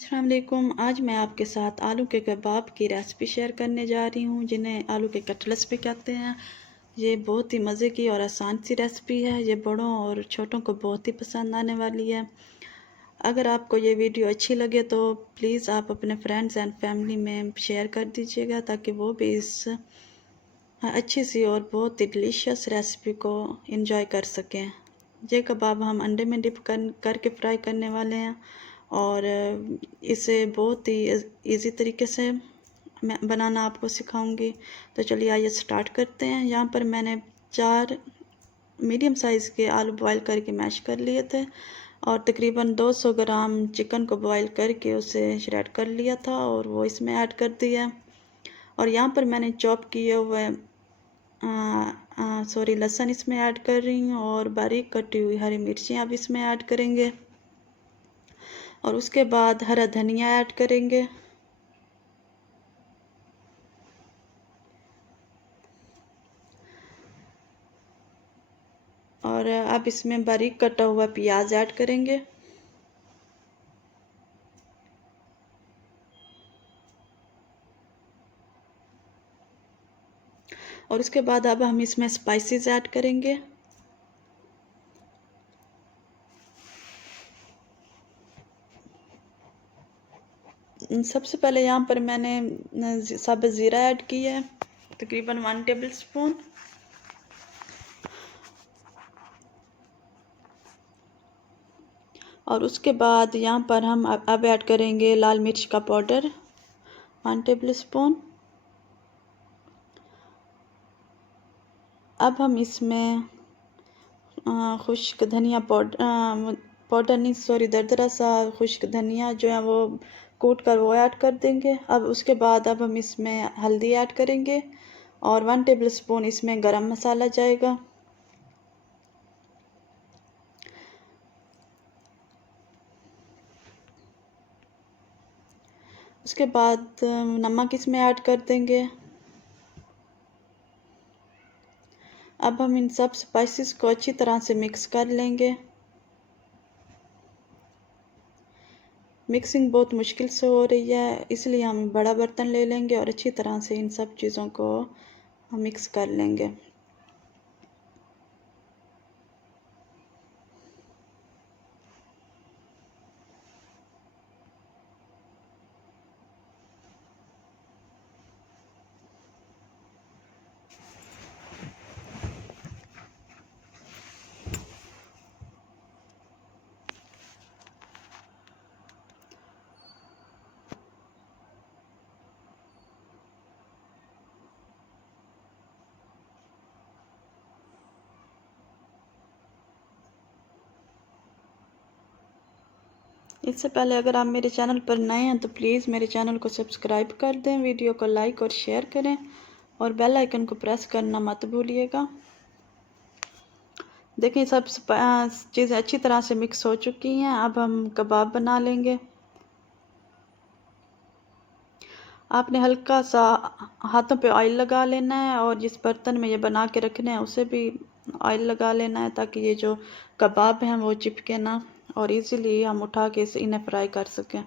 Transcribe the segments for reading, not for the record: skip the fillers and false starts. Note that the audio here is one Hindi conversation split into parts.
अस्सलाम वालेकुम। आज मैं आपके साथ आलू के कबाब की रेसिपी शेयर करने जा रही हूँ, जिन्हें आलू के कटलेट्स भी कहते हैं। ये बहुत ही मज़े की और आसान सी रेसिपी है। ये बड़ों और छोटों को बहुत ही पसंद आने वाली है। अगर आपको ये वीडियो अच्छी लगे तो प्लीज़ आप अपने फ्रेंड्स एंड फैमिली में शेयर कर दीजिएगा, ताकि वो भी इस अच्छी सी और बहुत ही डिलीशियस रेसिपी को एंजॉय कर सकें। ये कबाब हम अंडे में डिप करके फ्राई करने वाले हैं, और इसे बहुत ही इजी तरीके से मैं बनाना आपको सिखाऊंगी। तो चलिए आइए स्टार्ट करते हैं। यहाँ पर मैंने 4 मीडियम साइज़ के आलू बॉईल करके मैश कर लिए थे, और तकरीबन 200 ग्राम चिकन को बॉईल करके उसे श्रेड कर लिया था और वो इसमें ऐड कर दिया। और यहाँ पर मैंने चॉप किए हुए लहसुन इसमें ऐड कर रही हूँ, और बारीक कटी हुई हरी मिर्चियाँ अब इसमें ऐड करेंगे, और उसके बाद हरा धनिया ऐड करेंगे, और अब इसमें बारीक कटा हुआ प्याज ऐड करेंगे, और उसके बाद अब हम इसमें स्पाइसेस ऐड करेंगे। सबसे पहले यहाँ पर मैंने साबुत ज़ीरा ऐड किया है, तकरीबन 1 टेबल स्पून। और उसके बाद यहाँ पर हम अब ऐड करेंगे लाल मिर्च का पाउडर 1 टेबल स्पून। अब हम इसमें खुश्क धनिया पाउडर नहीं, सॉरी, दरदरा सा खुश्क धनिया जो है वो कूट कर वो ऐड कर देंगे। अब उसके बाद अब हम इसमें हल्दी ऐड करेंगे, और 1 टेबल स्पून इसमें गरम मसाला जाएगा। उसके बाद नमक इसमें ऐड कर देंगे। अब हम इन सब स्पाइसेस को अच्छी तरह से मिक्स कर लेंगे। मिक्सिंग बहुत मुश्किल से हो रही है, इसलिए हम बड़ा बर्तन ले लेंगे और अच्छी तरह से इन सब चीज़ों को मिक्स कर लेंगे। इससे पहले अगर आप मेरे चैनल पर नए हैं तो प्लीज़ मेरे चैनल को सब्सक्राइब कर दें, वीडियो को लाइक और शेयर करें, और बेल आइकन को प्रेस करना मत भूलिएगा। देखिए सब चीज़ें अच्छी तरह से मिक्स हो चुकी हैं। अब हम कबाब बना लेंगे। आपने हल्का सा हाथों पे ऑयल लगा लेना है, और जिस बर्तन में ये बना के रखने हैं उसे भी ऑयल लगा लेना है, ताकि ये जो कबाब हैं वो चिपके ना, और इजीली हम उठा के इन्हें फ्राई कर सकें।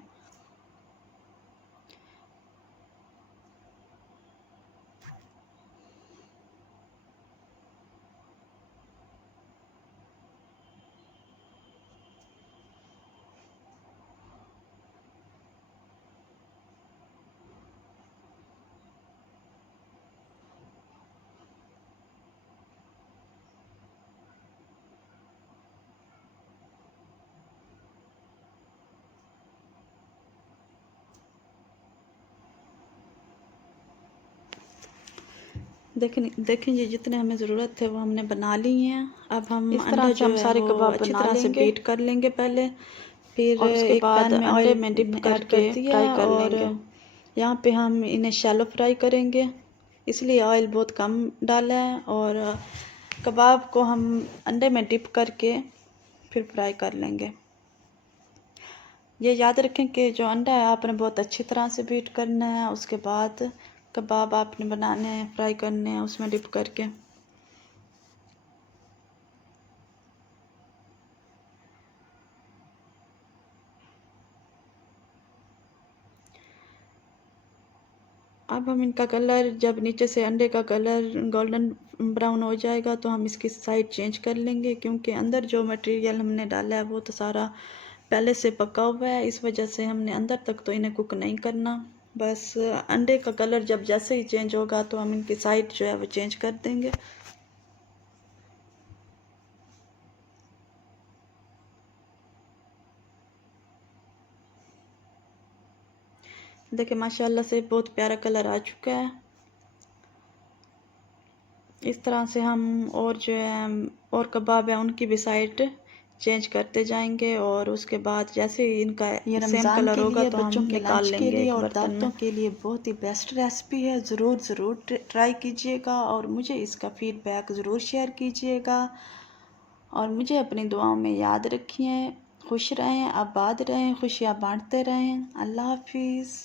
देखें जी, जितने हमें ज़रूरत है वो हमने बना ली हैं। अब हम इस तरह से हम सारे कबाब अच्छी तरह से बीट कर लेंगे पहले, फिर उसके बाद में ऑयल में डिप करके फ्राई कर लेंगे। यहाँ पे हम इन्हें शैलो फ्राई करेंगे, इसलिए ऑयल बहुत कम डाला है, और कबाब को हम अंडे में डिप करके फिर फ्राई कर लेंगे। ये याद रखें कि जो अंडा है आपने बहुत अच्छी तरह से बीट करना है, उसके बाद कबाब आपने बनाने हैं, फ्राई करने हैं उसमें डिप करके। अब हम इनका कलर, जब नीचे से अंडे का कलर गोल्डन ब्राउन हो जाएगा तो हम इसकी साइड चेंज कर लेंगे, क्योंकि अंदर जो मटेरियल हमने डाला है वो तो सारा पहले से पका हुआ है, इस वजह से हमने अंदर तक तो इन्हें कुक नहीं करना। बस अंडे का कलर जब जैसे ही चेंज होगा तो हम इनकी साइड जो है वो चेंज कर देंगे। देखिए माशाल्लाह से बहुत प्यारा कलर आ चुका है। इस तरह से हम और जो है और कबाब है उनकी भी साइड चेंज करते जाएंगे, और उसके बाद जैसे ही इनका ये सेम रमज़ान कलर के होगा लिए, तो बच्चों हम के निकाल लंच के लेंगे लिए एक और बर्तन दावतों में। के लिए बहुत ही बेस्ट रेसिपी है। ज़रूर ट्राई कीजिएगा और मुझे इसका फीडबैक ज़रूर शेयर कीजिएगा, और मुझे अपनी दुआओं में याद रखिए। खुश रहें, आबाद रहें, खुशियाँ बांटते रहें। अल्लाह हाफिज़।